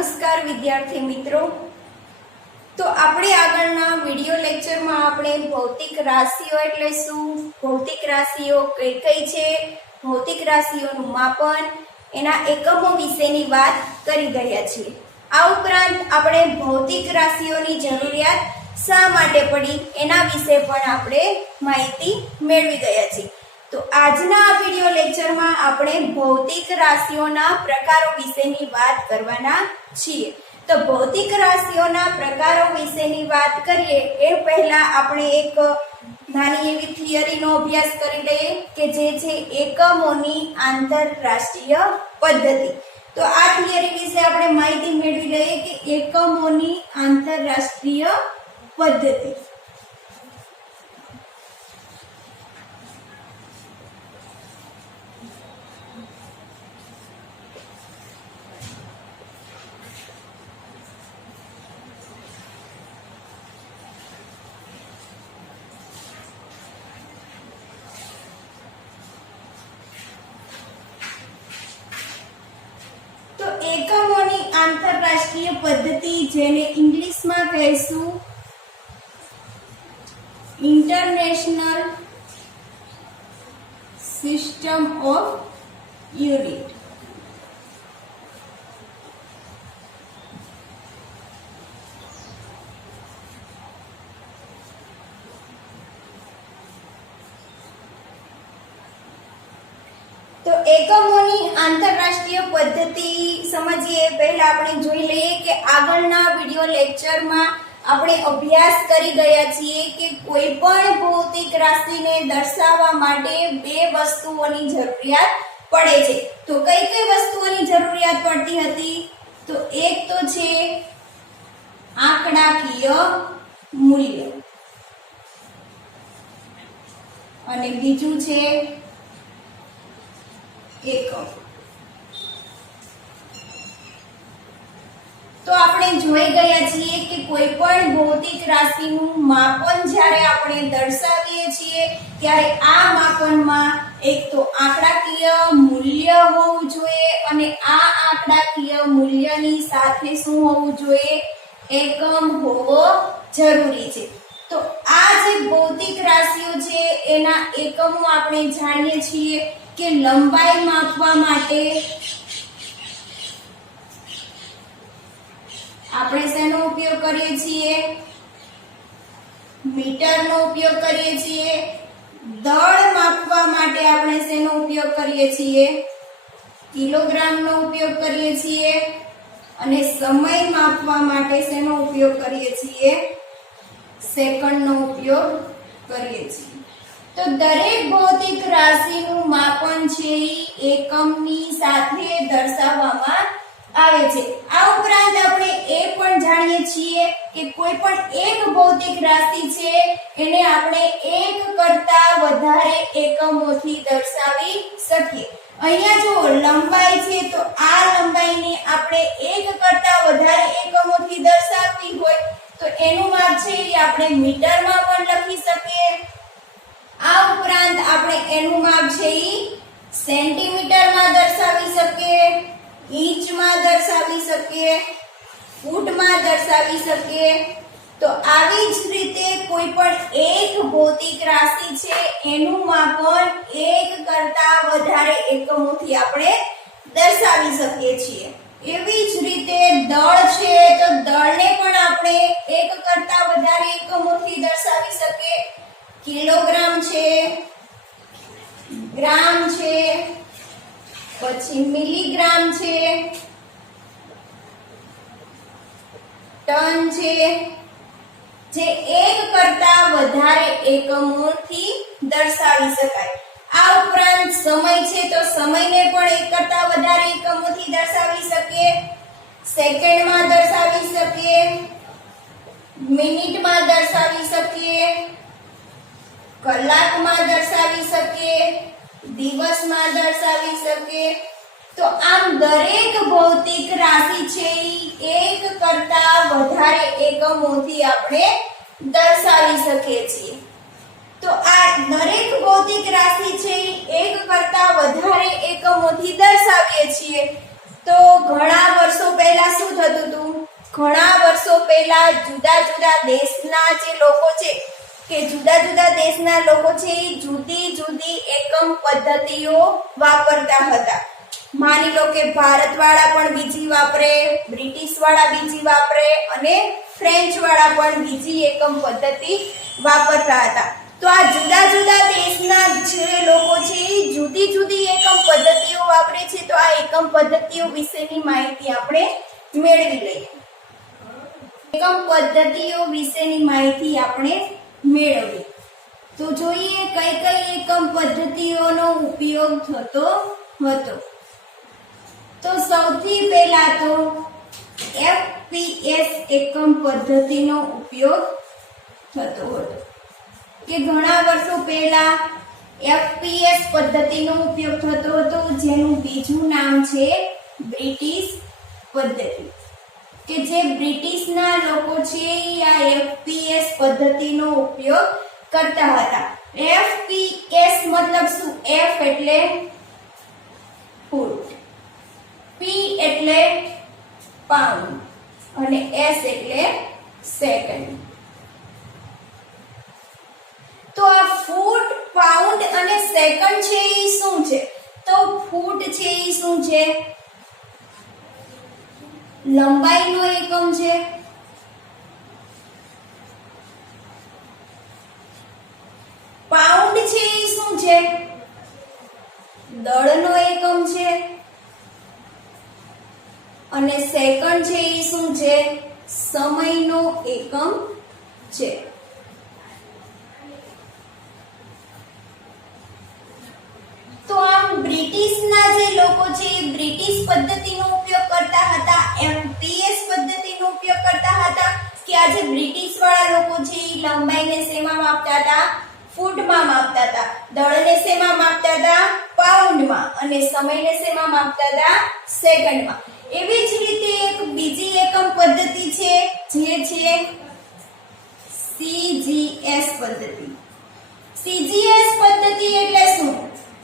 નમસ્કાર વિદ્યાર્થી મિત્રો। તો આપણે આગળના વિડિયો લેક્ચરમાં આપણે ભૌતિક રાશિઓ એટલે શું, ભૌતિક રાશિઓ કઈ કઈ છે, ભૌતિક રાશિઓનું માપન, એના એકમો વિશેની વાત કરી રહ્યા છીએ। આ ઉપરાંત આપણે ભૌતિક રાશિઓની જરૂરિયાત શા માટે પડી એના વિશે પણ આપણે માહિતી મેળવી ગયા છીએ। તો આજના આ વિડિયો લેક્ચરમાં આપણે ભૌતિક રાશિઓના પ્રકારો વિશેની વાત કરવાના છીએ। તો ભૌતિક રાશિઓના પ્રકારો વિશેની વાત કરીએ એ પહેલા આપણે એક નાની એવી થિયરીનો અભ્યાસ કરી લઈએ કે જે છે એકમોની આંતરરાષ્ટ્રીય પદ્ધતિ। તો આ થિયરી વિશે આપણે માહિતી મેળવી લઈએ કે એકમોની આંતરરાષ્ટ્રીય પદ્ધતિ। એકમોની આંતરરાષ્ટ્રીય પદ્ધતિ જેને ઇંગ્લિશમાં કહીશું ઇન્ટરનેશનલ સિસ્ટમ ઓફ યુનિટ। તો એકમોની આંતરરાષ્ટ્રીય પદ્ધતિ સમજીએ પહેલા આપણે જોઈ લઈએ કે આગળના વિડિયો લેક્ચરમાં આપણે અભ્યાસ કરી ગયા છીએ કે કોઈ પણ ભૌતિક રાશિને દર્શાવવા માટે બે વસ્તુઓની જરૂરિયાત પડે છે। તો કઈ કઈ વસ્તુઓની જરૂરિયાત પડતી હતી? તો એક તો છે આંકડાકીય મૂલ્ય અને બીજું છે એકમ। તો આપણે જોઈ ગયા છીએ કે કોઈ પણ ભૌતિક રાશિનું માપન જ્યારે આપણે દર્શાવીએ છીએ ત્યારે આ માપનમાં એક તો આંકડાકીય મૂલ્ય હોવું જોઈએ અને આ આંકડાકીય મૂલ્યની સાથે શું હોવું જોઈએ? એકમ હોવો જરૂરી છે। તો આ જે ભૌતિક રાશિઓ છે એના એકમો આપણે જાણીએ છીએ કે લંબાઈ માપવા માટે આપણે શેનો ઉપયોગ કરીએ છીએ? મીટરનો ઉપયોગ કરીએ છીએ। દળ માપવા માટે આપણે શેનો ઉપયોગ કરીએ છીએ? કિલોગ્રામનો ઉપયોગ કરીએ છીએ અને સમય માપવા માટે શેનો ઉપયોગ કરીએ છીએ? સેકન્ડનો ઉપયોગ કરીએ છીએ। તો દરેક ભૌતિક રાશિનું માપન છે એકમની સાથે દર્શાવવામાં આવે છે। આ ઉપરાંત આપણે એ પણ જાણીએ છીએ કે કોઈ પણ એક ભૌતિક રાશિ છે એને આપણે એક કરતા વધારે એકમોથી દર્શાવી શકીએ। અહીંયા જો લંબાઈ છે તો આ લંબાઈને આપણે એક કરતા વધારે એકમોથી દર્શાવવી હોય તો એનું માપ છે એ આપણે મીટરમાં પણ લખી શકીએ। આ ઉપરાંત આપણે એનું માપ છે એ સેન્ટીમીટરમાં દર્શાવી શકીએ, ઇંચમાં દર્શાવી શકીએ, ફૂટમાં દર્શાવી શકીએ। તો આવી જ રીતે કોઈ પણ એક ભૌતિક રાશિ છે એનું માપન એક કરતા વધારે એકમોથી આપણે દર્શાવી શકીએ છીએ। એવી જ રીતે દળ છે તો દળને પણ આપણે એક કરતા વધારે એકમોથી દર્શાવી શકીએ। કિલોગ્રામ છે, ગ્રામ છે, પછી મિલીગ્રામ છે, ટન છે, જે એક કરતા વધારે એકમોથી દર્શાવી શકાય। આ ઉપરાંત સમય છે તો સમયને પણ એક કરતા વધારે એકમોથી દર્શાવી શકીએ, સેકન્ડમાં દર્શાવી શકીએ, મિનિટમાં દર્શાવી શકીએ, કલાકમાં દર્શાવી શકીએ, દિવસમાં દર્શાવી શકીએ। તો આમ દરેક ભૌતિક રાશિ છે એક કરતા વધારે એકમોથી આપણે દર્શાવી શકીએ છીએ। તો આ દરેક ભૌતિક રાશિ છે એક કરતા વધારે એકમોથી દર્શાવીએ છીએ। તો તો ઘણા વર્ષો પહેલા શું થતું હતું? ઘણા વર્ષો પહેલા જુદા જુદા દેશના જે લોકો છે કે જુદા જુદા દેશના લોકો છે એ જુદી જુદી એકમ પદ્ધતિઓ વાપરતા હતા. માની લો કે ભારત વાળા પણ બીજી વાપરે, બ્રિટિશ વાળા બીજી વાપરે અને ફ્રેન્ચ વાળા પણ બીજી એકમ પદ્ધતિ વાપરતા હતા. તો આ જુદા જુદા દેશના જે લોકો છે એ જુદી જુદી એકમ પદ્ધતિઓ વાપરે છે. તો આ એકમ પદ્ધતિઓ વિશેની માહિતી આપણે મેળવી લઈએ. એકમ પદ્ધતિઓ વિશેની માહિતી આપણે મેળવીએ તો જોઈએ કઈ કઈ એકમ પદ્ધતિઓનો ઉપયોગ થતો હતો. તો સૌથી પહેલા તો FPS એકમ પદ્ધતિનો ઉપયોગ થતો હતો કે ઘણા વર્ષો પહેલા FPS પદ્ધતિનો ઉપયોગ થતો હતો, જેનું બીજું નામ છે બ્રિટિશ પદ્ધતિ. કે જે બ્રિટિશના લોકો છે આ FPS પદ્ધતિનો ઉપયોગ કરતા હતા. FPS મતલબ શું? F એટલે ફૂટ, P એટલે પાઉન્ડ અને S એટલે સેકન્ડ. તો આ ફૂટ, પાઉન્ડ અને સેકન્ડ છે એ શું છે? તો ફૂટ છે એ શું છે? લંબાઈનો એકમ છે. પાઉન્ડ છે એ શું છે? દળનો એકમ છે. અને સેકન્ડ છે એ શું છે? સમયનો એકમ છે. તો આમ બ્રિટિશના જે લોકો છે એ બ્રિટિશ પદ્ધતિનો ઉપયોગ કરતા હતા, MPS પદ્ધતિનો ઉપયોગ કરતા હતા. કે આ જે બ્રિટિશ વાળા લોકો છે એ લંબાઈને શેમાં માપતા હતા? ફૂટમાં માપતા હતા. દળને શેમાં માપતા હતા? પાઉન્ડમાં. અને સમયને શેમાં માપતા હતા? સેકન્ડમાં. એવી જ રીતે એક બીજી એકમ પદ્ધતિ છે જે છે CGS પદ્ધતિ. CGS પદ્ધતિ એટલે શું?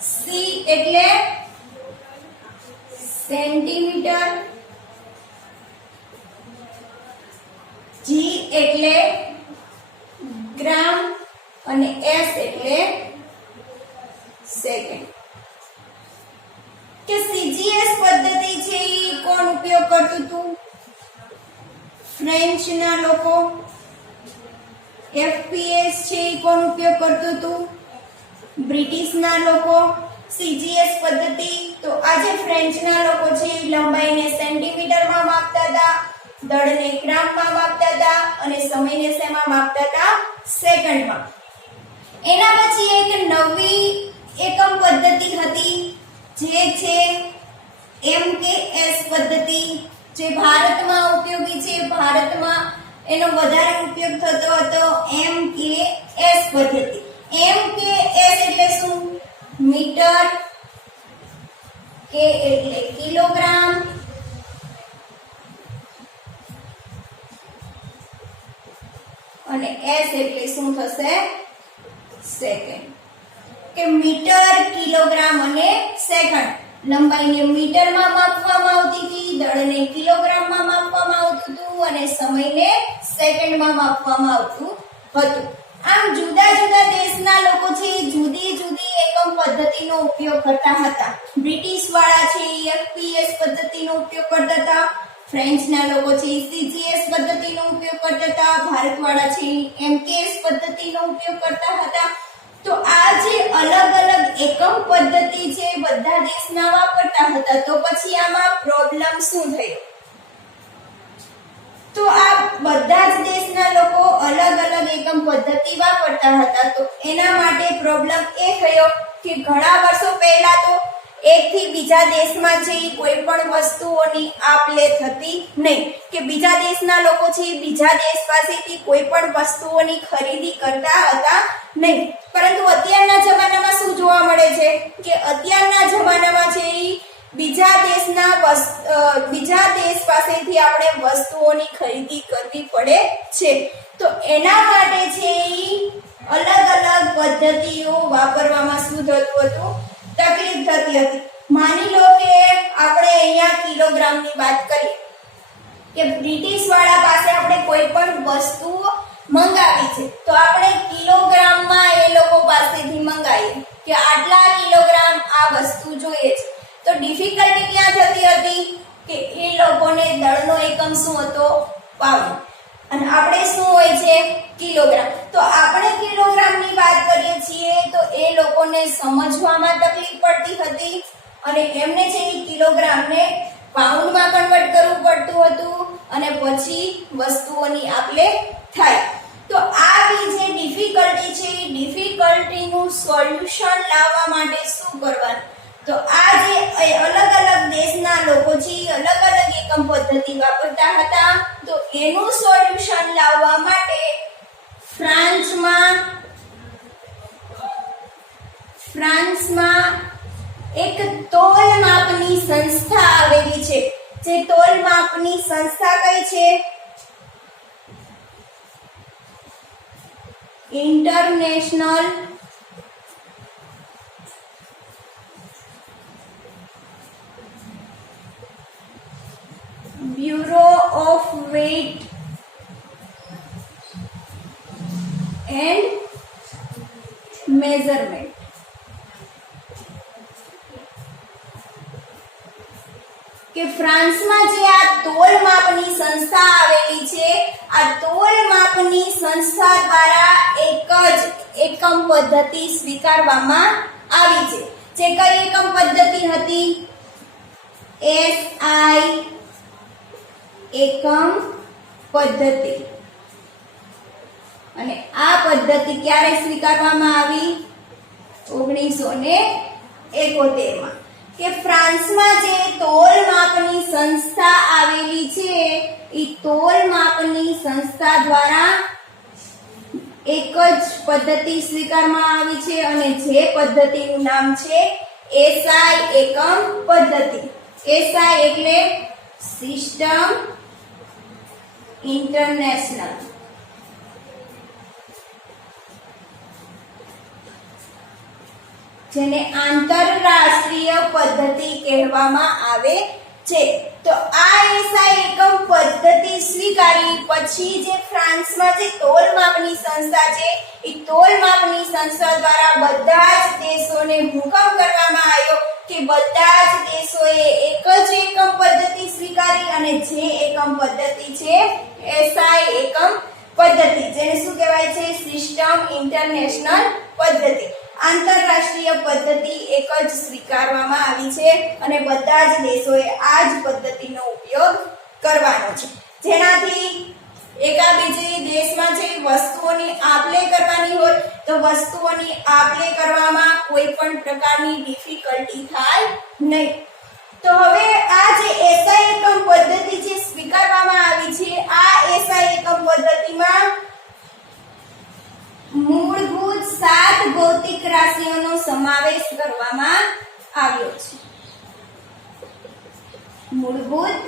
C એટલે સેન્ટીમીટર, G એટલે ગ્રામ અને S એટલે સેકન્ડ. કે CGS પદ્ધતિ છે એ કોણ ઉપયોગ કરતું હતું? ફ્રેન્ચના લોકો. FPS છે એ કોણ ઉપયોગ કરતું હતું? બ્રિટિશના લોકો. CGS પદ્ધતિ તો આજે ફ્રેન્ચના લોકો છે એ લંબાઈને સેન્ટીમીટરમાં માપતા હતા, દળને ગ્રામમાં માપતા હતા અને સમયને શેમાં માપતા હતા? સેકન્ડમાં. એના પછી એક નવી એકમ પદ્ધતિ હતી જે છે MKS પદ્ધતિ, જે ભારતમાં ઉપયોગી છે. ભારતમાં એનો વધારે ઉપયોગ થતો હતો MKS પદ્ધતિ. MKS એટલે શું? મીટર, K એટલે કિલોગ્રામ અને S એટલે શું થશે? સેકન્ડ. કે મીટર, કિલોગ્રામ અને સેકન્ડ. લંબાઈને મીટરમાં માપવામાં આવતી હતી, દળને કિલોગ્રામમાં માપવામાં આવતું હતું અને સમયને સેકન્ડમાં માપવામાં આવતું હતું. આમ જુદા જુદા દેશના લોકો છે જુદી જુદી એકમ પદ્ધતિનો ઉપયોગ કરતા હતા. બ્રિટિશ વાળા છે FPS પદ્ધતિનો ઉપયોગ કરતા હતા, ફ્રેન્ચના લોકો છે CGS પદ્ધતિનો ઉપયોગ કરતા હતા, ભારત વાળા છે MKS પદ્ધતિનો ઉપયોગ કરતા હતા. તો આ જે અલગ અલગ એકમ પદ્ધતિ છે બધા દેશના વાપરતા હતા. તો પછી આમાં પ્રોબ્લેમ શું થયો? તો આ બધા જ દેશના લોકો અલગ અલગ એકમ પદ્ધતિ વાપરતા હતા. તો એના માટે પ્રોબ્લેમ એ થયો કે ઘણા વર્ષો પહેલા તો એકથી બીજા દેશમાં છે કોઈ પણ વસ્તુઓની આપ-લે થતી નહીં. કે બીજા દેશના લોકો છે બીજા દેશ પાસેથી કોઈ પણ વસ્તુઓની ખરીદી કરતા હતા નહીં. પરંતુ અત્યારના જમાનામાં શું જોવા મળે છે કે અત્યારના જમાનામાં છે બીજા દેશ પાસેથી આપણે વસ્તુઓની ખરીદી કરવી પડે છે. તો એના માટે છે અલગ અલગ પદ્ધતિઓ વાપરવામાં શું થતું હતું? તકલીફ થતી હતી. માની લો કે આપણે અહીંયા કિલોગ્રામની વાત કરીએ કે બ્રિટિશ વાળા પાસે આપણે કોઈ પણ વસ્તુ મંગાવી છે તો આપણે કિલોગ્રામમાં એ લોકો પાસેથી મંગાવીએ કે આટલા કિલોગ્રામ આ વસ્તુ જોઈએ છે તો ડિફિકલ્ટી ક્યાં થતી હતી કે એ લોકોને દળનો એકમ શું હતો પાઉન્ડ અને આપણે શું હોય છે કિલોગ્રામ તો આપણે કિલોગ્રામની વાત કરીએ છીએ તો એ લોકોને સમજવામાં તકલીફ પડતી હતી અને એમને છે એ કિલોગ્રામને પાઉન્ડમાં કન્વર્ટ કરવું પડતું હતું અને પછી વસ્તુઓની આપલે થાય તો આવી જે ડિફિકલ્ટી છે એ ડિફિકલ્ટીનું સોલ્યુશન લાવવા માટે શું કરવાનું તો આ જે અલગ અલગ દેશના લોકો છે અલગ અલગ એકમ પદ્ધતિ વાપરતા હતા તો એનું સોલ્યુશન લાવવા માટે ફ્રાન્સમાં એક તોલ માપની સંસ્થા આવેલી છે જે તોલ માપની સંસ્થા કઈ છે international bureau of weight and measurement કે ફ્રાન્સમાં જે આ તોલ માપની સંસ્થા આવેલી છે આ તોલ માપની સંસ્થા દ્વારા એક જ એકમ પદ્ધતિ સ્વીકારવામાં આવી છે જે કઈ એકમ પદ્ધતિ હતી એસઆઈ એકમ પદ્ધતિ અને આ પદ્ધતિ ક્યારે સ્વીકારવામાં આવી 1971 માં કે ફ્રાન્સમાં જે તોલ માપની સંસ્થા આવેલી છે એ તોલ માપની સંસ્થા દ્વારા એક જ પદ્ધતિ સ્વીકારવામાં આવી છે અને જે પદ્ધતિનું નામ છે એસઆઈ એકમ પદ્ધતિ એસઆઈ એટલે સિસ્ટમ ઇન્ટરનેશનલ જેને આંતરરાષ્ટ્રીય પદ્ધતિ કહેવામાં આવે છે તો આ એસઆઈ એકમ પદ્ધતિ સ્વીકારી પછી જે ફ્રાન્સમાં જે તોલ માપની સંસ્થા છે એ તોલ માપની સંસ્થા દ્વારા બધા જ દેશોને હુકમ કરવામાં આવ્યો કે બધા જ દેશોએ એક જ એકમ પદ્ધતિ સ્વીકારી અને જે એકમ પદ્ધતિ છે એસઆઈ એકમ પદ્ધતિ જેને શું કહેવાય છે સિસ્ટમ ઇન્ટરનેશનલ પદ્ધતિ આંતરરાષ્ટ્રીય પદ્ધતિ એક જ સ્વીકારવામાં આવી છે અને બધા જ દેશોએ આ જ પદ્ધતિનો ઉપયોગ કરવાનો છે જેનાથી એકાબીજી દેશમાં જે વસ્તુઓની આપ-લે કરવાની હોય તો વસ્તુઓની આપ-લે કરવામાં કોઈ પણ પ્રકારની ડિફિકલ્ટી થાય નહીં તો હવે આ જે એસઆઈ એકમ પદ્ધતિ જે સ્વીકારવામાં આવી છે આ એસઆઈ એકમ પદ્ધતિમાં મૂળભૂત 7 ભૌતિક રાશિઓનો સમાવેશ કરવામાં આવ્યો છે મૂળભૂત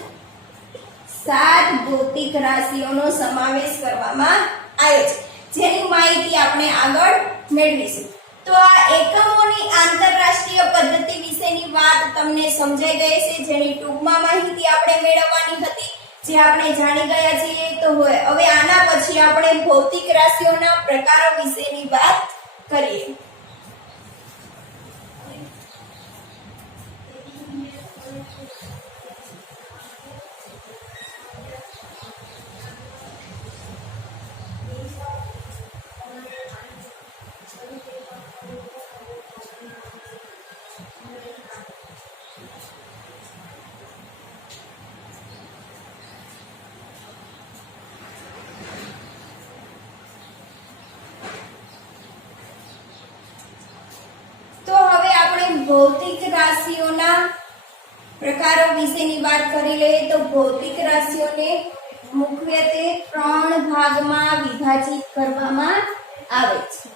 7 ભૌતિક રાશિઓનો સમાવેશ કરવામાં આવ્યો છે જેની માહિતી આપણે આગળ મેળવીશું તો આ એકમોની આંતરરાષ્ટ્રીય પદ્ધતિ વિશેની વાત તમને સમજાઈ ગઈ છે જેની ટૂંકમાં માહિતી આપણે મેળવવાની હતી જે આપણે જાણી ગયા છીએ તો હવે આના પછી આપણે ભૌતિક રાશિઓના પ્રકારો વિશેની વાત કરીએ ભૌતિક રાશિઓના પ્રકારો વિશેની વાત કરી લઈએ તો ભૌતિક રાશિઓને મુખ્યત્વે 3 ભાગમાં વિભાજિત કરવામાં આવે છે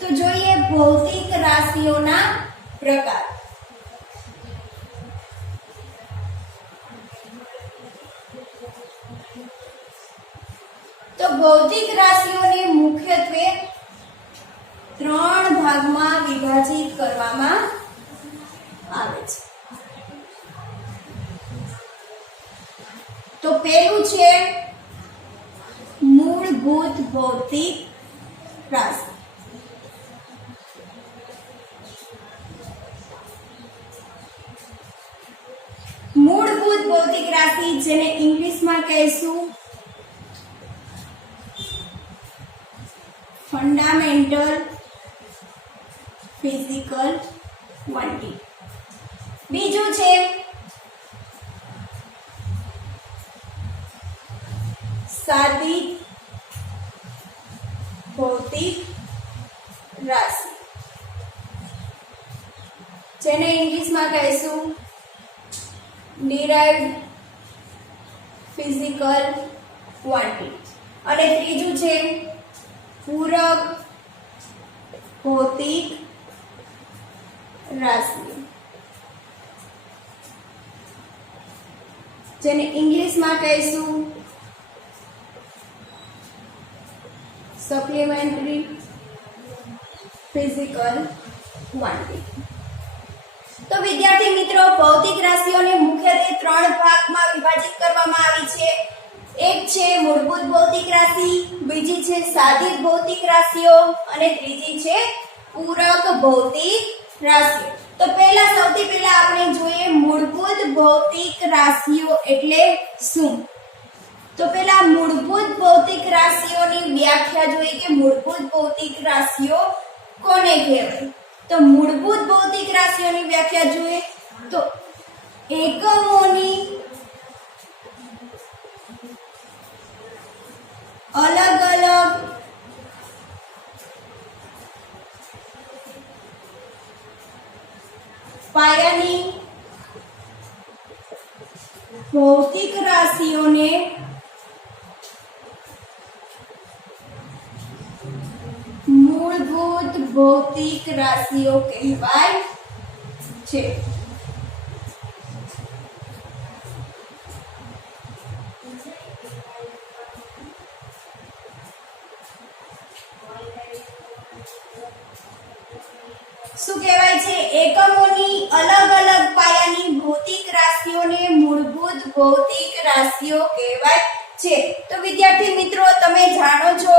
તો જોઈએ ભૌતિક રાશિઓના પ્રકાર તો ભૌતિક રાશિઓને મુખ્યત્વે 3 ભાગમાં વિભાજિત કરવામાં આવે છે. તો પહેલું છે મૂળભૂત ભૌતિક રાશિ. મૂળભૂત ભૌતિક રાશિ જેને ઇંગ્લિશમાં કહીશું ફંડામેન્ટલ ફિઝિકલ ક્વોન્ટિટી. બીજું છે સાદી ભૌતિક રાશિ જેને ઇંગ્લિશમાં કહીશું ડિરાઇવ્ડ ફિઝિકલ ક્વોન્ટિટી. અને ત્રીજું છે પૂરક ભૌતિક રાશિ જેને ઇંગ્લિશમાં કહીશું સપ્લિમેન્ટરી ફિઝિકલ ક્વોન્ટિટી. તો વિદ્યાર્થી મિત્રો, ભૌતિક રાશિઓને મુખ્યત્વે 3 ભાગમાં વિભાજિત કરવામાં આવી છે. એક છે મૂળભૂત ભૌતિક રાશિ, બીજી છે સાદી ભૌતિક રાશિઓ અને ત્રીજી છે પૂરક ભૌતિક રાશિઓ. તો સૌથી પહેલા આપણે જોઈએ મૂળભૂત ભૌતિક રાશિઓ એટલે શું. તો પહેલા મૂળભૂત ભૌતિક રાશિઓની વ્યાખ્યા જોઈએ કે મૂળભૂત ભૌતિક રાશિઓ કોને કહેવાય. તો મૂળભૂત ભૌતિક રાશિઓની વ્યાખ્યા જોઈએ તો એકમોની અલગ અલગ પાયાની ભૌતિક રાશિઓને મૂળભૂત ભૌતિક રાશિઓ કહેવાય છે. શું કહેવાય છે? એકમોની અલગ અલગ પાયાની ભૌતિક રાશિઓને મૂળભૂત ભૌતિક રાશિઓ કહેવાય છે. તો વિદ્યાર્થી મિત્રો, તમે જાણો છો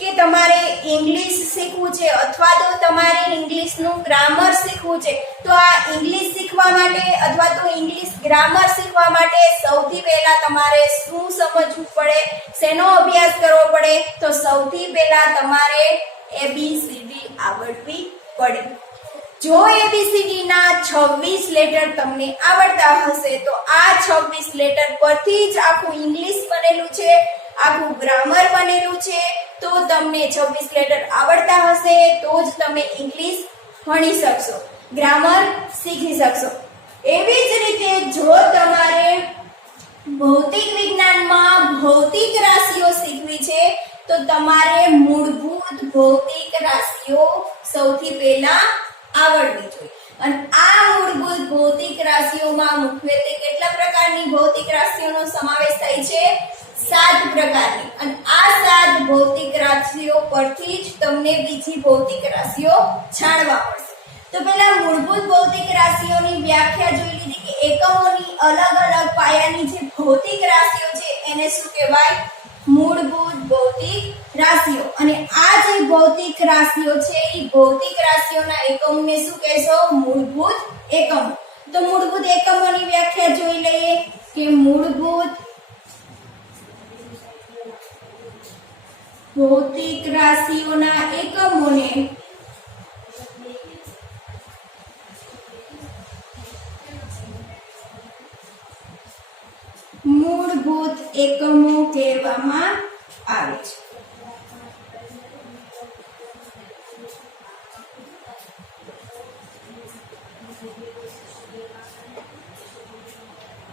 કે તમારે ઇંગ્લિશ શીખવું છે અથવા તો તમારે ઇંગ્લિશનું ગ્રામર શીખવું છે. તો આ ઇંગ્લિશ શીખવા માટે અથવા તો ઇંગ્લિશ ગ્રામર શીખવા માટે સૌથી પહેલા તમારે શું સમજવું પડે, શેનો અભ્યાસ કરવો પડે? તો સૌથી પહેલા તમારે એબીસીડી આવડવી પડે. જો એબીસીડી ના 26 લેટર તમને આવડતા હશે તો આ 26 લેટર પરથી જ આખું ઇંગ્લિશ બનેલું છે, આખું ગ્રામર બનેલું છે. તો તમને 26 લેટર આવડતા હશે તો જ તમે ઇંગ્લિશ ભણી શકશો, ગ્રામર શીખી શકશો. એવી જ રીતે જો તમારે ભૌતિક વિજ્ઞાનમાં ભૌતિક રાશિઓ શીખવી છે તો તમારે મૂળભૂત ભૌતિક રાશિઓ સૌથી પહેલા આવડવી જોઈએ. અને આ મૂળભૂત ભૌતિક રાશિઓમાં મુખ્યત્વે કેટલા પ્રકારની ભૌતિક રાશિઓનો સમાવેશ થાય છે? 7 પ્રકારની. અને આ 7 ભૌતિક રાશિઓ પરથી જ તમને બીજી ભૌતિક રાશિઓ જાણવા મળશે. તો પહેલા મૂળભૂત ભૌતિક રાશિઓની વ્યાખ્યા જોઈ લીધી કે એકમોની અલગ અલગ પાયાની જે ભૌતિક રાશિઓ છે એને શું કહેવાય? મૂળભૂત ભૌતિક રાશિઓ. અને આ જે ભૌતિક રાશિઓ છે એ ભૌતિક રાશિઓના એકમને શું કહેશો? મૂળભૂત એકમો. તો મૂળભૂત એકમોની વ્યાખ્યા જોઈ લઈએ કે મૂળભૂત ભૌતિક રાશિઓના એકમોને મૂળભૂત એકમો કહેવામાં આવે છે.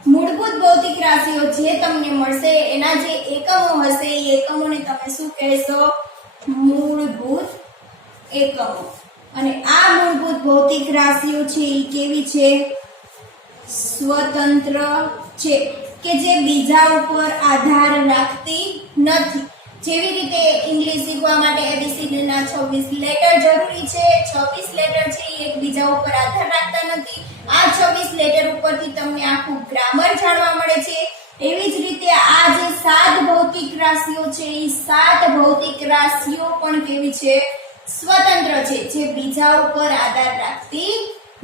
મૂળભૂત ભૌતિક રાશિઓ જે તમને મળશે એના જે એકમો હશે એ એકમોને તમે શું કહેશો? મૂળભૂત એકમો. અને આ મૂળભૂત ભૌતિક રાશિઓ છે એ કેવી છે? સ્વતંત્ર છે, કે જે બીજા ઉપર આધાર રાખતી નથી. જેવી રીતે ઇંગ્લિશ શીખવા માટે ABCD ના 26 લેટર જરૂરી છે. 26 લેટર છે એ એકબીજા ઉપર આધાર રાખતા નથી. આ 26 લેટર ઉપરથી તમને આખું ગ્રામર જાણવા મળે છે. એવી જ રીતે આ જે 7 ભૌતિક રાશિઓ છે એ 7 ભૌતિક રાશિઓ પણ કેવી છે? સ્વતંત્ર છે, જે બીજા ઉપર આધાર રાખતી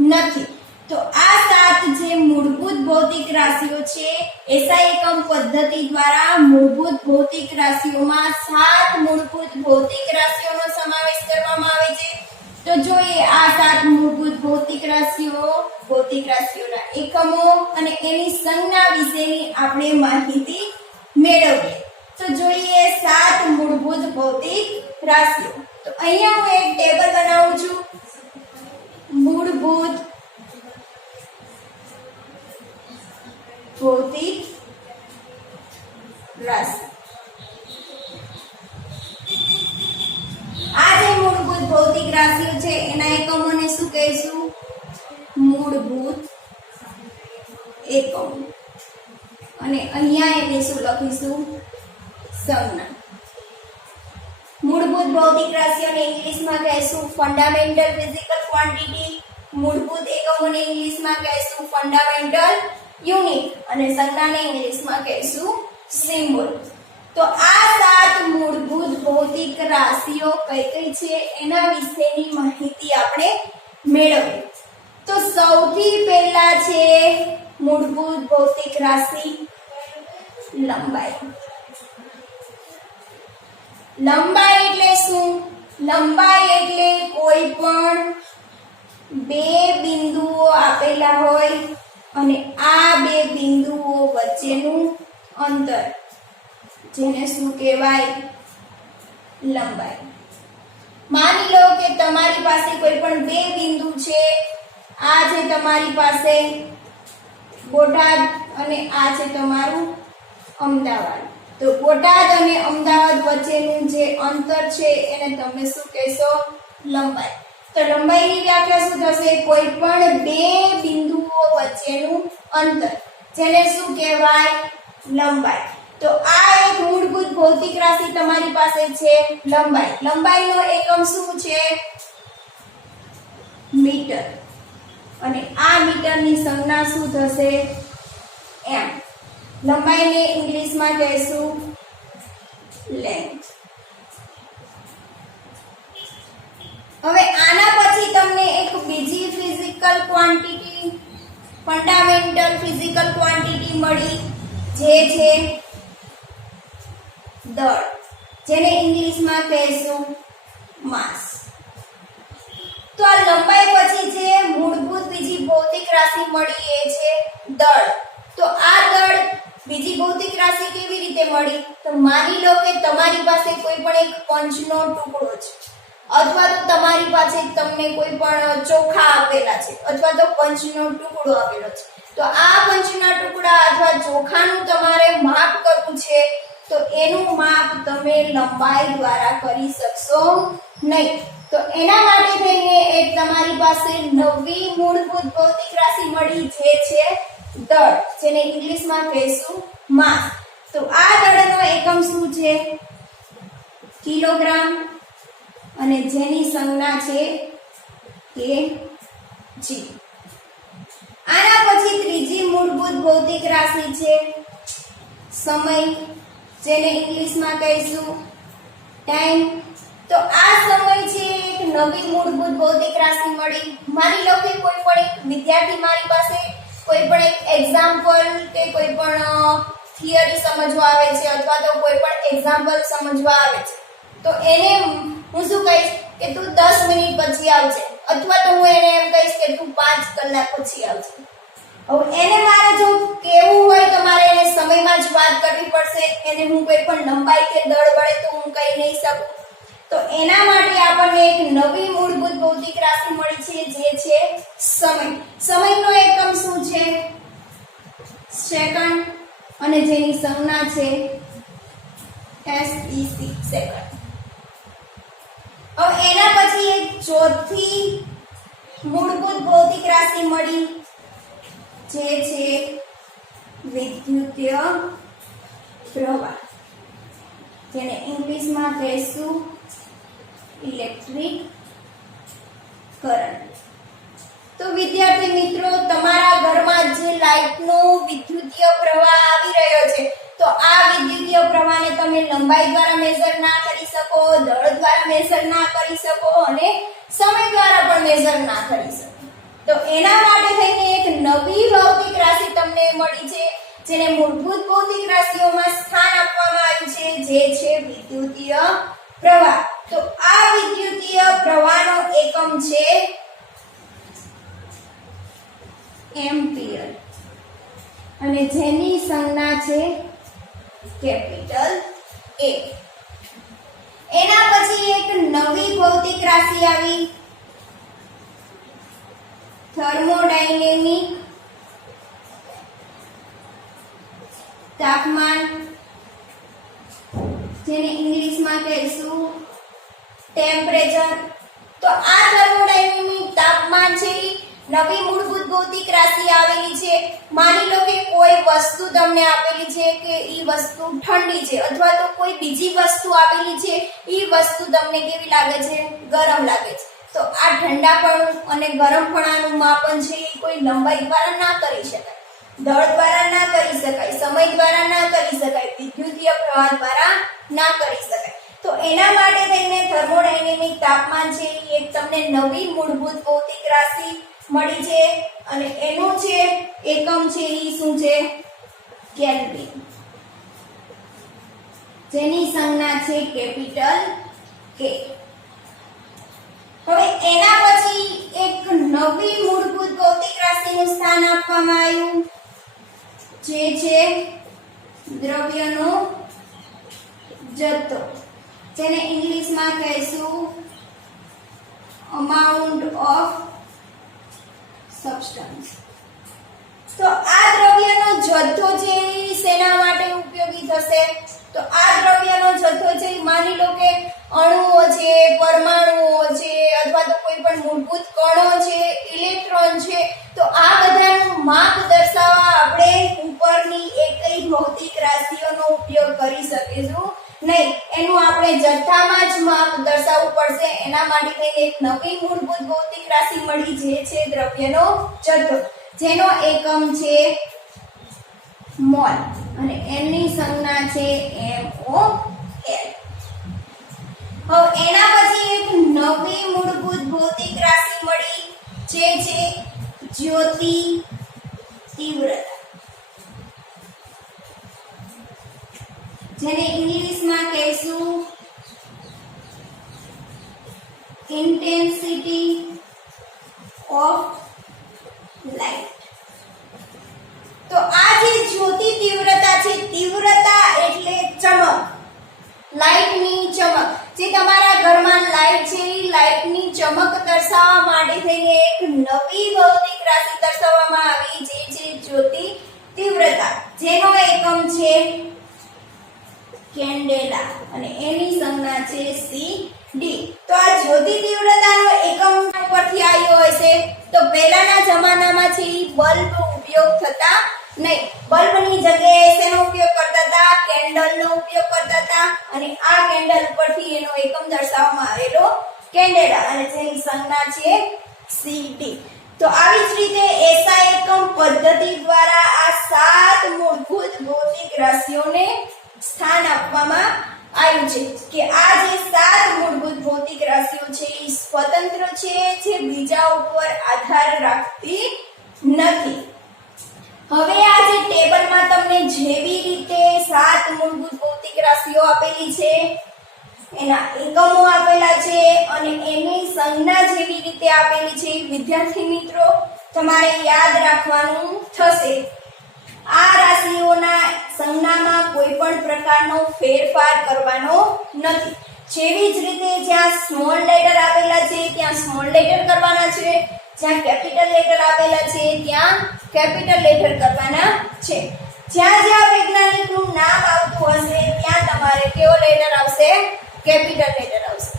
નથી. તો આ 7 જે મૂળભૂત ભૌતિક રાશિઓ છે એસઆઈ એકમ પદ્ધતિ દ્વારા મૂળભૂત ભૌતિક રાશિઓમાં 7 મૂળભૂત ભૌતિક રાશિઓનો સમાવેશ કરવામાં આવે છે. તો જોઈએ આ 7 મૂળભૂત ભૌતિક રાશિઓના એકમો અને એની સંજ્ઞા વિશેની આપણે માહિતી મેળવીએ. તો જોઈએ 7 મૂળભૂત ભૌતિક રાશિઓ. તો અહીંયા હું એક ટેબલ બનાવું છું. મૂળભૂત ભૌતિક રાશિ. આ જે મૂળભૂત ભૌતિક રાશિઓ છે એના એકમોને શું કહીશું? મૂળભૂત એકમો. અને અહીંયા એને શું લખીશું? સંજ્ઞા. મૂળભૂત ભૌતિક રાશિઓને ઇંગ્લિશમાં કહીશું ફંડામેન્ટલ ફિઝિકલ ક્વોન્ટિટી. મૂળભૂત એકમોને ઇંગ્લિશમાં કહીશું ફંડામેન્ટલ યુનિટ અને સંજ્ઞાને ઇંગ્લિશમાં કહીશું સિમ્બોલ. તો આ 7 મૂળભૂત ભૌતિક રાશિઓ કઈ કઈ છે એના વિશેની માહિતી આપણે મેળવીએ. તો સૌથી પહેલા છે મૂળભૂત ભૌતિક રાશિ લંબાઈ. લંબાઈ એટલે શું? લંબાઈ એટલે કોઈ પણ બે બિંદુઓ આપેલા હોય અને આ બે બિંદુઓ વચ્ચેનું અંતર, જેને શું કહેવાય? લંબાઈ. માની લો કે તમારી પાસે કોઈ પણ બે બિંદુ છે. આ છે તમારી પાસે બોટાદ અને આ છે તમારું અમદાવાદ. તો બોટાદ અને અમદાવાદ વચ્ચેનું જે અંતર છે એને તમે શું કહેશો? લંબાઈ. તો લંબાઈની વ્યાખ્યા શું થશે? કોઈ પણ બે બિંદુઓ વચ્ચેનું અંતર, જેને શું કહેવાય? લંબાઈ. તો આ એક મૂળભૂત ભૌતિક રાશિ તમારી પાસે છે લંબાઈ. લંબાઈનો એકમ શું છે? મીટર. અને આ મીટરની સંજ્ઞા શું થશે? એમ. લંબાઈને ઇંગ્લિશમાં કહીશું લેન્થ. હવે આના પછી તમને એક બીજી physical quantity, fundamental physical quantity મળી, જે છે દળ, જેને ઇંગ્લિશમાં કહીશું માસ. તો આ લંબાઈ પછી જે મૂળભૂત બીજી ભૌતિક રાશિ મળી એ છે દળ. તો આ દળ બીજી ભૌતિક રાશિ કેવી રીતે મળી? તો માની લો કે તમારી પાસે કોઈ પણ એક પંચનો ટુકડો છે, અથવા તો તમારી પાસે તમને કોઈ પણ ચોખા આપેલા છે, અથવા તો પંચનો ટુકડો આપેલો છે. તો આ પંચના ટુકડા અથવા ચોખાનું તમારે માપ કરવું છે, તો એનું માપ તમે લંબાઈ દ્વારા કરી શકશો નહીં. તો એના માટે થઈને એક તમારી પાસે નવી મૂળભૂત ભૌતિક રાશિ મળી, જે છે દળ, જેને ઇંગ્લિશમાં કહીશું માસ. તો આ દળનો એકમ શું છે? કિલોગ્રામ. અને જેની સંજ્ઞા છે kg. આના પછી ત્રીજી મૂળભૂત ભૌતિક રાશિ છે સમય, જેને ઇંગ્લિશમાં કહીશું ટાઈમ. તો આ સમય છે એક નવી મૂળભૂત ભૌતિક રાશિ મળી. માની લો કે કોઈ પણ એક વિદ્યાર્થી મારી પાસે કોઈ પણ એક એક્ઝામ્પલ કે કોઈ પણ થિયરી સમજવા આવે છે, અથવા તો કોઈ પણ એક્ઝામ્પલ સમજવા આવે છે, તો એને હું શું કહીશ કે તું 10 મિનિટ પછી આવજે, અથવા તો હું એને એમ કહીશ કે તું 5 કલાક પછી આવજે. હવે એને મારે જો કેવું હોય તો મારે એને સમયમાં જ વાત કરવી પડશે. એને હું કોઈ પણ લંબાઈ કે દળ વડે તો હું કહી નહીં શકું. તો એના માટે આપણને એક નવી મૂળભૂત ભૌતિક રાશિ મળી છે, જે છે સમય. સમયનો એકમ શું છે? સેકન્ડ. અને જેની સંજ્ઞા છે SEC, સેકન્ડ. હવે એના પછી એક ચોથી મૂળભૂત ભૌતિક રાશિ મળી, જે છે વિદ્યુતીય પ્રવાહ. જેને ઇંગ્લિશમાં કહીશું ઇલેક્ટ્રિક કરંટ. તો વિદ્યાર્થી મિત્રો, તમારા ઘરમાં જે લાઇટનો વિદ્યુતીય પ્રવાહ આવી રહ્યો છે, તો આ વિદ્યુતીય પ્રવાહને તમે લંબાઈ દ્વારા મેઝર ના કરી શકો, દળ દ્વારા મેઝર ના કરી શકો અને સમય દ્વારા પણ મેઝર ના કરી શકો. તો એના માટે થઈને એક નવી ભૌતિક રાશિ તમને મળી છે, જેને મૂળભૂત ભૌતિક રાશિઓમાં સ્થાન આપવામાં આવ્યું છે, જે છે વિદ્યુતીય પ્રવાહ. તો આ વિદ્યુતીય પ્રવાહનો એકમ છે એમ્પિયર અને જેની સંજ્ઞા છે કેપિટલ A. એના પછી એક નવી ભૌતિક રાશિ આવી થર્મોડાયનેમિક તાપમાન, જેને ઇંગ્લિશમાં કહીશું ટેમ્પરેચર. તો આ થર્મોડાયનેમિક તાપમાન છે નવી મૂળભૂત ભૌતિક રાશિ આવેલી છે. માની લો કે કોઈ વસ્તુ તમને આપેલી છે કે ઈ વસ્તુ ઠંડી છે, અથવા તો કોઈ બીજી વસ્તુ આપેલી છે, ઈ વસ્તુ તમને કેવી લાગે છે? ગરમ લાગે છે. તો આ ઠંડાપણું અને ગરમપણાનું માપન છે એ કોઈ લંબાઈ દ્વારા ના કરી શકાય, દળ દ્વારા ના કરી શકાય, સમય દ્વારા ના કરી શકાય, વિદ્યુતીય પ્રવાહ દ્વારા ના કરી શકાય. તો એના માટે થઈને થર્મોડાયનેમિક તાપમાન છે એ એક તમને નવી મૂળભૂત ભૌતિક રાશિ મળી છે અને એનું જે એકમ છે એ શું છે? કેલ્વિન, જેની સંજ્ઞા છે કેપિટલ K. હવે એના પછી એક નવી મૂળભૂત ભૌતિક રાશિનું સ્થાન આપવામાં આવ્યું, જે છે દ્રવ્યનો જથ્થો, જેને ઇંગ્લિશમાં કહીશું અમાઉન્ટ ઓફ સબસ્ટન્સ. તો આ દ્રવ્યનો જથ્થો છે એ શેના માટે ઉપયોગી થશે? તો આ દ્રવ્યનો જથ્થો છે, માની લો કે અણુઓ છે, પરમાણુઓ છે, અથવા તો કોઈ પણ મૂળભૂત કણો છે, ઇલેક્ટ્રોન છે, તો આ બધાનું માપ દર્શાવવા આપણે ઉપરની એકઈ ભૌતિક રાશિઓનો ઉપયોગ કરી શકીશું નહીં. એનું આપણે જથ્થામાં જ માપ દર્શાવવું પડશે. એના માટે થઈને એક નવી મૂળભૂત ભૌતિક રાશિ મળી, જે છે દ્રવ્યનો જથ્થો, જેનો એકમ છે મોલ અને એની સંજ્ઞા છે MOL. હવે એના પછી એક નવી મૂળભૂત ભૌતિક રાશિ મળી, જે છે જ્યોતિ તીવ્રતા, જેને ઇંગ્લિશમાં કહીશું ઇન્ટેન્સિટી ઓફ લાઇટ. તો આ જે જ્યોતિ તીવ્રતા છે, તીવ્રતા એટલે ચમક, લાઇટની ચમક. જે તમારા ઘરમાં લાઇટ છે એ લાઇટની ચમક દર્શાવવા માટે થઈને એક નવી ભૌતિક રાશિ દર્શાવવામાં આવી, જે છે જ્યોતિ તીવ્રતા, જેનો એકમ છે કેન્ડેલા અને એની સંજ્ઞા છે CD. તો આ જ્યોતિ તીવ્રતાનો એકમ પરથી આવ્યો હશે. તો પહેલાના જમાનામાં છે એ બલ્બ ઉપયોગ થતા નહીં, બલ્બની જગ્યાએ શેનો ઉપયોગ કરતા હતા? કેન્ડલનો ઉપયોગ કરતા હતા અને આ કેન્ડલ ઉપરથી એનો એકમ દર્શાવવામાં આવેલો કેન્ડેલા અને જેની સંજ્ઞા છે CD. તો આવી જ રીતે SI એકમ પદ્ધતિ દ્વારા આ 7 મૂળભૂત ભૌતિક રાશિઓને સ્થાન આપવામાં આવ્યું છે કે આ જે 7 મૂળભૂત ભૌતિક રાશિઓ છે એ સ્વતંત્ર છે, જે બીજા ઉપર આધાર રાખતી નથી. હવે આ જે ટેબલમાં તમને જેવી રીતે 7 મૂળભૂત ભૌતિક રાશિઓ આપેલી છે, એના એકમો આપેલા છે અને એની સંજ્ઞા જેવી રીતે આપેલી છે, વિદ્યાર્થી મિત્રો તમારે યાદ રાખવાનું થશે. આ રાશિઓના સંજ્ઞામાં કોઈ પણ પ્રકારનો ફેરફાર કરવાનો નથી. જેવી જ રીતે જ્યાં સ્મોલ લેટર આપેલા છે ત્યાં સ્મોલ લેટર કરવાના છે, જ્યાં કેપિટલ લેટર આપેલા છે ત્યાં કેપિટલ લેટર કરવાના છે. જ્યાં જ્યાં વૈજ્ઞાનિકનું નામ આવતું હશે ત્યાં તમારે કેવો લેટર આવશે? કેપિટલ લેટર આવશે.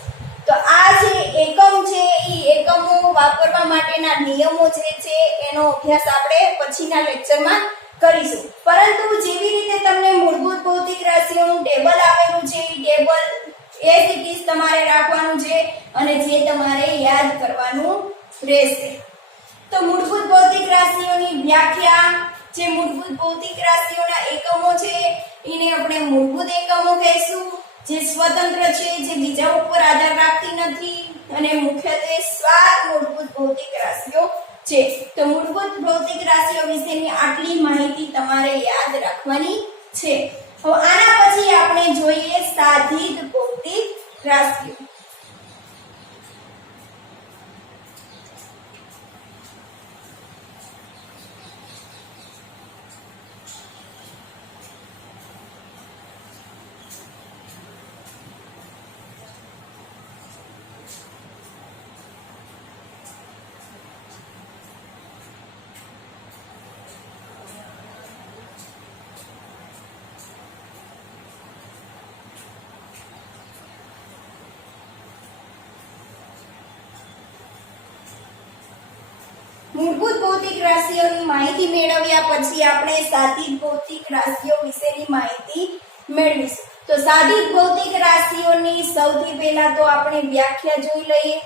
તો આ જે એકમ છે એ એકમો વાપરવા માટેના નિયમો જે છે એનો અભ્યાસ આપણે પછીના લેક્ચરમાં કરીશું. પરંતુ જેવી રીતે તમને મૂળભૂત ભૌતિક રાશિઓનું ટેબલ આપેલું છે એ ટેબલ એઝ ઇટ ઇઝ તમારે રાખવાનું છે અને જે તમારે યાદ કરવાનું રહેશે. તો મૂળભૂત ભૌતિક રાશિઓની વ્યાખ્યા, જે મૂળભૂત ભૌતિક રાશિઓના એકમો છે એને આપણે મૂળભૂત એકમો કહીશું, જે સ્વતંત્ર છે, જે બીજા ઉપર આધાર રાખતી નથી અને મુખ્યત્વે 7 મૂળભૂત ભૌતિક રાશિઓ છે. તો મૂળભૂત ભૌતિક રાશિઓ વિશેની આટલી માહિતી તમારે યાદ રાખવાની છે. હવે આના પછી આપણે જોઈએ સાધિત ભૌતિક રાશિઓ. મૂળભૂત ભૌતિક રાશિઓની માહિતી મેળવ્યા પછી આપણે સાધિત ભૌતિક રાશિઓ વિશેની માહિતી મેળવીશું. તો સાધિત ભૌતિક રાશિઓની સૌથી પહેલા તો આપણે વ્યાખ્યા જોઈ લઈએ.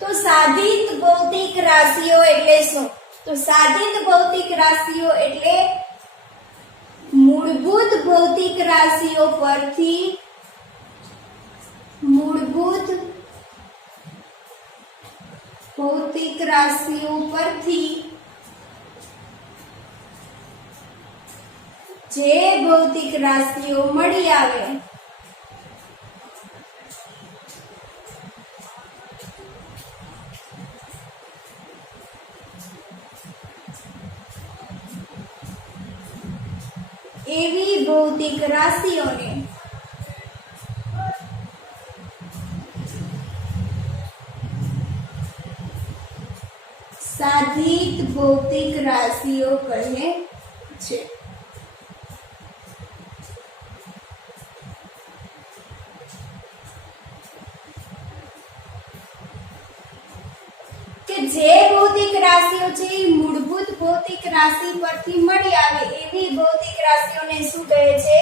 તો સાધિત ભૌતિક રાશિઓ એટલે શું? તો સાધિત ભૌતિક રાશિઓ એટલે મૂળભૂત ભૌતિક રાશિઓ પરથી જે ભૌતિક રાશિઓ મળી આવે એવી ભૌતિક રાશિઓને સાધિત ભૌતિક રાશિઓ કહે છે. કે જે ભૌતિક રાશિઓ છે એ મૂળભૂત ભૌતિક રાશિ પરથી મળી આવે એવી ભૌતિક રાશિઓને શું કહે છે?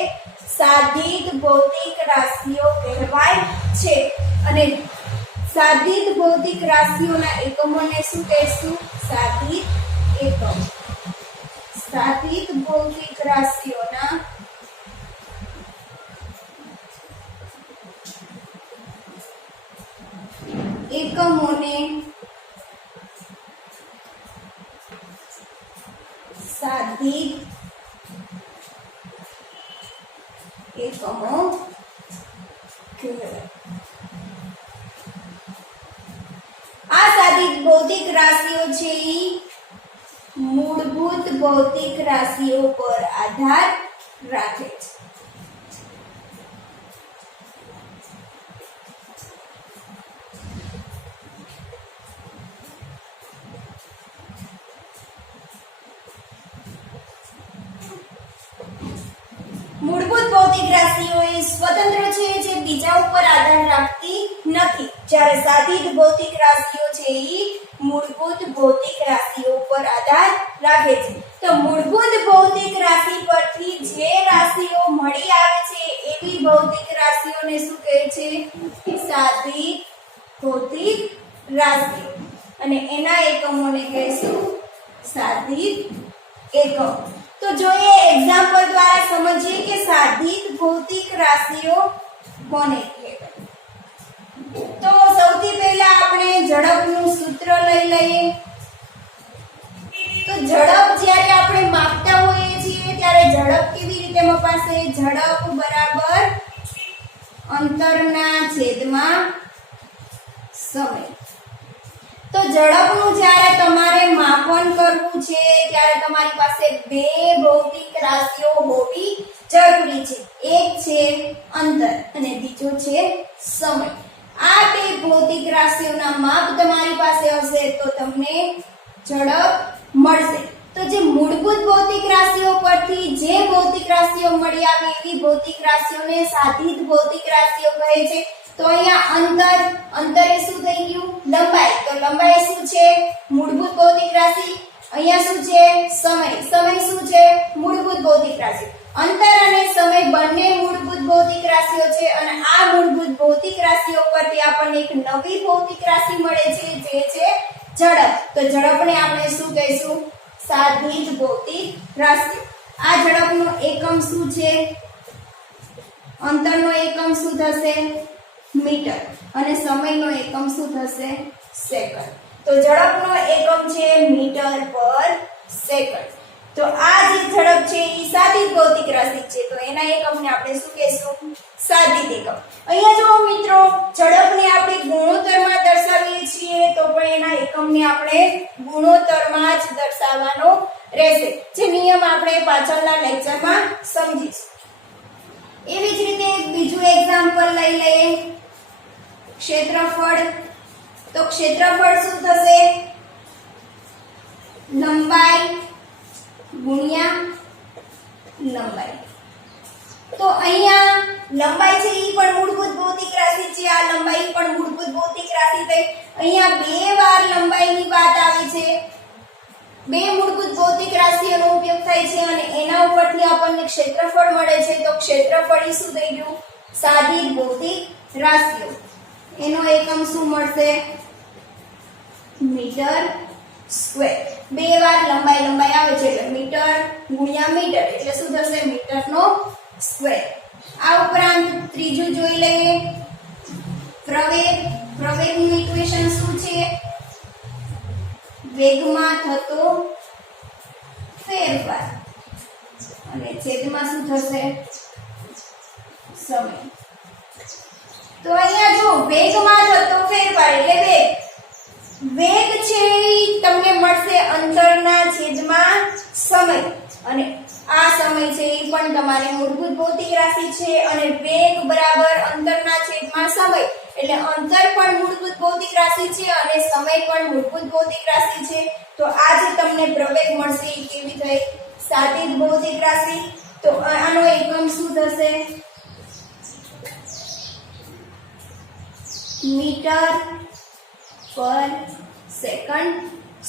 સાધિત ભૌતિક રાશિઓ કહેવાય છે. અને સાધિત ભૌતિક રાશિઓના એકમોને શું કહેશું? સાધિત એકમ. સાધિત ભૌતિક રાશિઓના એકમોને સાધિત એકમો કહેવાય. આ સાધિત ભૌતિક રાશિઓ છે એ મૂળભૂત ભૌતિક રાશિઓ પર આધાર રાખે છે. મૂળભૂત ભૌતિક રાશિઓ એ સ્વતંત્ર છે, જે બીજા ઉપર આધાર રાખતી નથી, જ્યારે સાધિત ભૌતિક રાશિઓ છે એ મૂળભૂત ભૌતિક રાશિઓ પર આધાર રાખે છે. તો મૂળભૂત ભૌતિક રાશિ પરથી જે રાશિઓ મળી આવે છે એવી ભૌતિક રાશિઓને શું કહે છે? સાધિત ભૌતિક રાશિઓ. અને એના એકમોને કહેશું સાધિત એકમ. તો જોઈએ એક્ઝામ્પલ દ્વારા સમજીએ કે સાધિત ભૌતિક રાશિઓ કોને કહેવાય. તો સૌથી પહેલા આપણે ઝડપનું સૂત્ર લઈ લઈએ. તો ઝડપ જ્યારે આપણે માપતા હોઈએ છીએ ત્યારે ઝડપ કેવી રીતે મપાશે? ઝડપ બરાબર અંતરના છેદમાં સમય. તો ઝડપનું જ્યારે તમારે માપન કરવું છે ત્યારે તમારી પાસે બે ભૌતિક રાશિઓ હોવી જરૂરી છે. એક છે અંતર અને બીજો છે સમય. આ બે ભૌતિક રાશિઓના માપ તમારી પાસે હશે તો તમને ઝડપ મળશે. તો જે મૂળભૂત ભૌતિક રાશિઓ પરથી જે ભૌતિક રાશિઓ મળી આવે એવી ભૌતિક રાશિઓને સાધિત ભૌતિક રાશિઓ કહે છે. તો અહીંયા અંતરે શું થઈ ગયું? લંબાઈ. તો લંબાઈ શું છે? મૂળભૂત ભૌતિક રાશિ. અહીંયા શું છે? સમય શું છે? મૂળભૂત ભૌતિક રાશિ. અંતર અને સમય બંને મૂળભૂત ભૌતિક રાશિઓ છે અને આ મૂળભૂત ભૌતિક રાશિઓ પરથી આપણને એક નવી ભૌતિક રાશિ મળે છે જે છે ઝડપ. તો ઝડપને આપણે શું કહીશું? સાધિત ભૌતિક રાશિ. આ ઝડપનો એકમ શું છે? અંતરનો એકમ શું થશે? મીટર. અને સમયનો એકમ શું થશે? સેકન્ડ. તો ઝડપનો એકમ છે મીટર પર સેકન્ડ. તો આ જે ઝડપ છે એ સાધિત ભૌતિક રાશિ છે. તો એના એકમને આપણે શું કહીશું? સાધિત એકમ. અહીંયા જો મિત્રો ઝડપને આપણે ગુણોત્તરમાં દર્શાવીએ છીએ તો પણ એના એકમને આપણે ગુણોત્તરમાં જ દર્શાવવાનો રહેશે. જે નિયમ આપણે પાછળના લેક્ચરમાં સમજીશું. એવી જ રીતે બીજું એક્ઝામ્પલ લઈ લઈએ. ક્ષેત્રફળ. તો ક્ષેત્રફળ શું થશે? લંબાઈ ગુણ્યા લંબાઈ. તો અહીંયા લંબાઈ છે એ પણ મૂળભૂત ભૌતિક રાશિ છે. આ લંબાઈ પણ મૂળભૂત ભૌતિક રાશિ થઈ. અહીંયા બે વાર લંબાઈની વાત આવી છે. બે મૂળભૂત ભૌતિક રાશિઓનો ઉપયોગ થાય છે અને એના ઉપરથી આપણને ક્ષેત્રફળ મળે છે. તો ક્ષેત્રફળ શું થઈ ગયું? સાધિત ભૌતિક રાશિઓ. એનો એકમ શું મળશે? Metre square. બે વાર લંબાઈ આવે છે એટલે મીટર ગુણ્યા મીટર એટલે શું થશે? મીટરનો સ્ક્વેર. આ ઉપરાંત ત્રીજું જોઈ લઈએ. પ્રવેગનું ઇક્વેશન શું છે? વેગમાં થતો ફેરફાર અને છેદમાં શું થશે? સમય. તો અહીંયા જો વેગમાં થતો ફેરફાર એટલે વેગ છે એ તમને મળશે અંતરના છેદમાં સમય. અને આ સમય છે એ પણ તમારી મૂળભૂત ભૌતિક રાશિ છે અને વેગ બરાબર અંતરના છેદમાં સમય એટલે અંતર પણ મૂળભૂત ભૌતિક રાશિ છે અને સમય પણ મૂળભૂત ભૌતિક રાશિ છે. તો આ જે તમને પ્રવેગ મળશે એ કેવી થઈ? સાધિત ભૌતિક રાશિ. તો આનો એકમ શું થશે? મીટર પર સેકન્ડ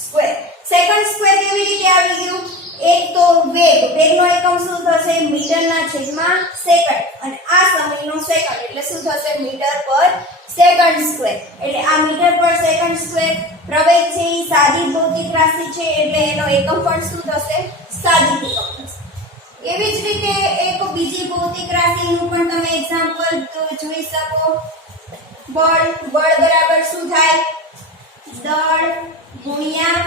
સ્ક્વેર. સેકન્ડ સ્ક્વેર કેવી રીતે આવી ગયું? એક તો વેગનો એકમ શું થશે? મીટરના છેદમાં સેકન્ડ અને આ સમયનો સેકન્ડ એટલે શું થશે? મીટર પર સેકન્ડ સ્ક્વેર. એટલે આ મીટર પર સેકન્ડ સ્ક્વેર. પ્રવેગ છે એ સાધિત ભૌતિક રાશિ છે એટલે એનો એકમ પણ શું થશે? સાધિત એકમ થશે. એવી જ રીતે એક બીજી ભૌતિક રાશિનું પણ તમે એક્ઝામ્પલ જોઈ શકો. બળ બરાબર શું થાય? દળ ગુણ્યા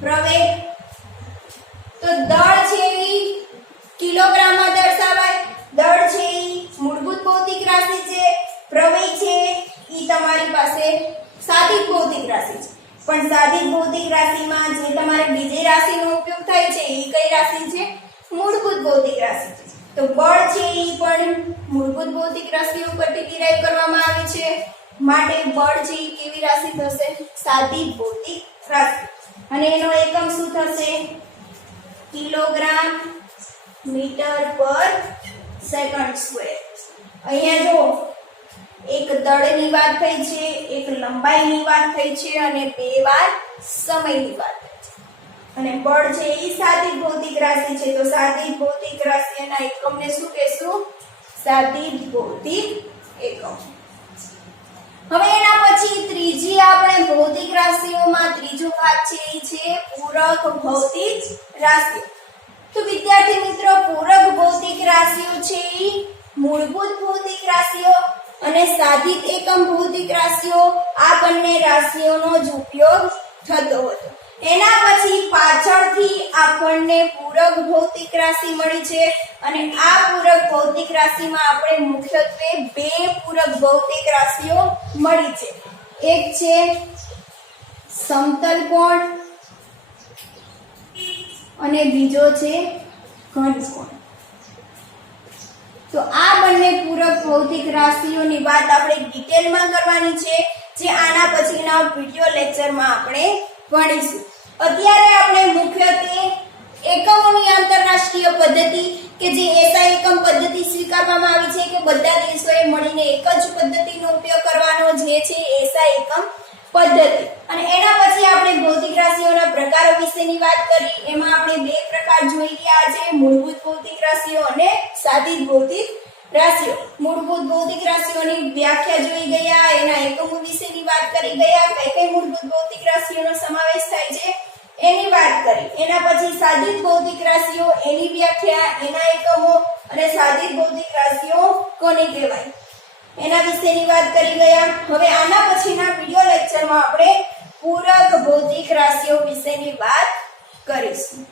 પ્રવેગ. તો દળ છે એ કિલોગ્રામમાં દર્શાવાય. દળ છે એ મૂળભૂત ભૌતિક રાશિ છે. પ્રવેગ છે એ તમારી પાસે સાધિત ભૌતિક રાશિ છે. પણ સાધિત ભૌતિક રાશિમાં જે તમારે બીજી રાશિનો ઉપયોગ થાય છે એ કઈ રાશિ છે? મૂળભૂત ભૌતિક રાશિ છે. તો બળ છે એ પણ મૂળભૂત ભૌતિક રાશિઓ પરથી ડિરાઈવ કરવામાં આવે છે માટે બળ છે એ કેવી રાશિ થશે? સાધિત ભૌતિક રાશિ. અને એનો એકમ શું થશે? કિલોગ્રામ મીટર પર સેકન્ડ સ્ક્વેર. અહીંયા જો એક દળની વાત થઈ છે, એક લંબાઈની વાત થઈ છે અને બે વાર સમયની વાત થઈ છે. અને બળ છે એ સાધિત ભૌતિક રાશિ છે. તો સાધિત ભૌતિક રાશિના એકમને શું કહેશું? સાધિત ભૌતિક એકમ. હવે એના પછી ત્રીજી આપણે ભૌતિક રાશિઓમાં ત્રીજો ભાગ છે એ છે પૂરક ભૌતિક રાશિ. તો વિદ્યાર્થી મિત્રો પૂરક ભૌતિક રાશિઓ છે એ મૂળભૂત ભૌતિક રાશિઓ અને સાધિત એકમ ભૌતિક રાશિઓ આ બંને રાશિઓનો જ ઉપયોગ થતો હતો. એના પછી પાછળથી આપણને પૂરક ભૌતિક રાશિ મળી છે અને આ પૂરક ભૌતિક રાશિમાં આપણે મુખ્યત્વે બે પૂરક ભૌતિક રાશિઓ મળી છે. એક છે સમતલ કોણ અને બીજો છે ઘનકોણ. તો આ બંને પૂરક ભૌતિક રાશિઓની વાત આપણે ડિટેલમાં કરવાની છે જે આના પછીના વિડિયો લેક્ચરમાં આપણે ભણીશું. અત્યારે આપણે મુખ્યત્વે એકમોની આંતરરાષ્ટ્રીય પદ્ધતિ કે જે એસઆઈ એકમ પદ્ધતિ સ્વીકારવામાં આવી છે કે બધા દેશોએ મળીને એક જ પદ્ધતિનો ઉપયોગ કરવાનો જે છે એસઆઈ એકમ પદ્ધતિ. અને એના પછી આપણે ભૌતિક રાશિઓના પ્રકારો વિશેની વાત કરી. એમાં આપણે બે પ્રકાર જોઈ ગયા છે, મૂળભૂત ભૌતિક રાશિઓ અને સાદિત ભૌતિક રાશિઓ. મૂળભૂત ભૌતિક રાશિઓની વ્યાખ્યા જોઈ ગયા, એના એકમો વિશેની વાત કરી ગયા, કઈ કઈ મૂળભૂત ભૌતિક રાશિઓનો સમાવેશ થાય છે એની વાત કરી. એના પછી સાદિત ભૌતિક રાશિઓ, એની વ્યાખ્યા, એના એકમો અને સાદિત ભૌતિક રાશિઓ કોને કહેવાય એના વિશેની વાત કરી ગયા. હવે આના પછીના વિડિયો લેક્ચરમાં આપણે પૂરક ભૌતિક રાશિઓ વિશેની વાત કરીશું.